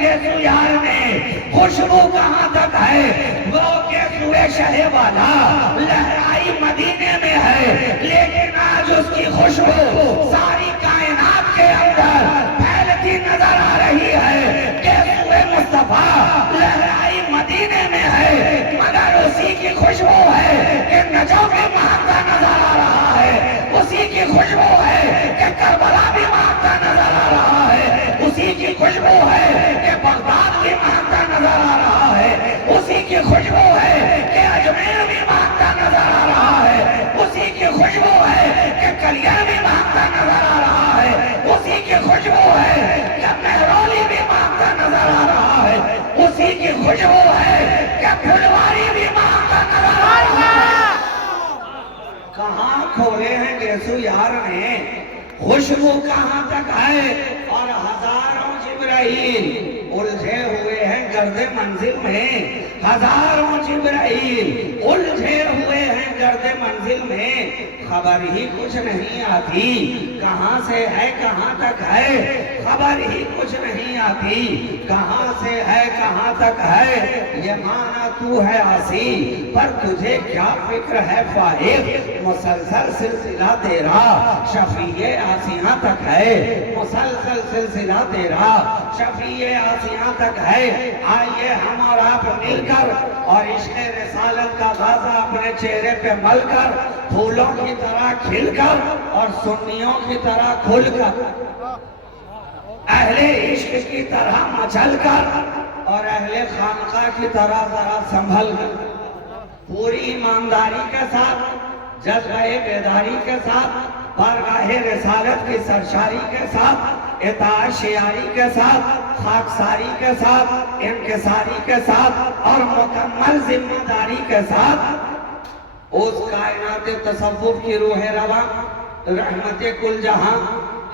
گیسو یار میں خوشبو کہاں تک ہے، وہ گیسوئے شہ والا لہرائی مدینے میں ہے، لیکن آج اس کی خوشبو ساری کائنات کے اندر پھیلتی نظر آ رہی ہے۔ گیسوئے مصطفیٰ لہرائی مدینے میں ہے، مگر اسی کی خوشبو ہے کہ نجف بھی مہکتا نظر آ رہا ہے، اسی کی خوشبو ہے کہ کربلا بھی مہکتا نظر آ رہا ہے، اسی کی خوشبو ہے کہ بغداد بھی مہکتا نظر آ رہا ہے، اسی کی خوشبو ہے کہ اجمیر بھی مہکتا نظر آ رہا ہے، اسی کی خوشبو ہے کہ کلیہ بھی مہکتا نظر آ رہا ہے، اسی کی خوشبو ہے کہ مہرولی بھی مہکتا نظر آ رہا ہے، اسی کی خوشبو ہے کہ پھلواری بھی مہکتا نظر آ رہا ہے۔ کہاں کھولے ہیں گیسو یار نے، خوشبو کہاں تک ہے، اور ہزاروں جبرائیل الجھے ہوئے ہیں گرد منزل میں، ہزاروں جبرائیل الجھے ہوئے ہیں گرد منزل میں، خبر ہی کچھ نہیں آتی کہاں سے ہے کہاں تک ہے، خبر ہی کچھ نہیں آتی کہاں سے ہے کہاں تک ہے، یہ مانا تو ہے آسی پر تجھے کیا فکر ہے فائق، مسلسل سلسلہ تیرا شفیع آسیاں تک ہے، مسلسل سلسلہ تیرا شفیع آسیاں تک ہے۔ آئیے ہم اور آپ مل کر اور عشق رسالت کا غازہ اپنے چہرے پہ مل کر، پھولوں کی طرح کھل کر اور سنیوں کی طرح کھل کر، اہل عشق کی طرح مچل کر اور اہل خانقاہ کی طرح ذرا سنبھل کر، پوری ایمانداری کے ساتھ، جذبہ بیداری کے ساتھ، بارگاہ رسالت کی سرشاری کے ساتھ، اطاعت شیاری کے ساتھ، خاکساری کے ساتھ، انکساری کے ساتھ اور مکمل ذمہ داری کے ساتھ، اس کائنات تصوف کی روح رواں، رحمت کل جہاں،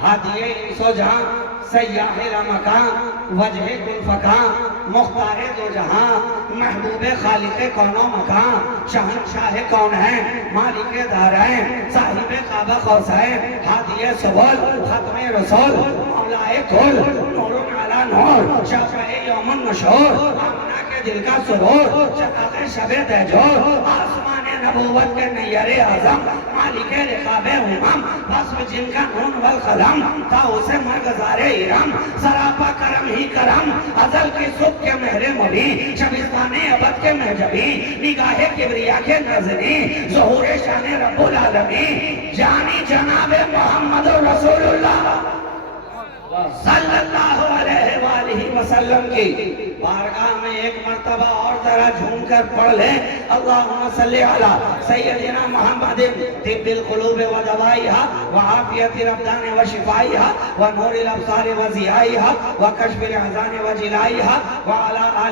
ہادی انس و جہاں، سیاح لامکان، وجہ کل فکان، مختار دو جہاں، محبوب خالق کون و مکان، شہنشاہ کون ہے، مالک دارین، صاحب قاب قوسین، ہادی سبل، ختم رسول، مولائے کل، نور علی نور، شفع یوم النشور، آمنہ کے دل کا سرور، شفاق شب تہجور، آسمان نبوت کے نیر اعظم، مالک رقاب امم، بسم جن کا نون والقلم، تا اسے مرگزار ارم، سراپا کرم ہی کرم، ازل کی صبح کے مہر مبین، شبستان ابد کے محجبی، نگاہ کبریا کے ناظرین، ظہور شان رب العالمین، جانی جناب محمد رسول اللہ صلی اللہ علیہ وآلہ وسلم کی بارگاہ میں ایک مرتبہ اور ذرا جھوم کر پڑھ لیں، اللہم صلی علی سیدنا محمد طب القلوب و دوائیہا و عافیت الابدان و شفائیہا و نور الابصار و ضیائیہا و کشف الاحزان و جلائیہا و علی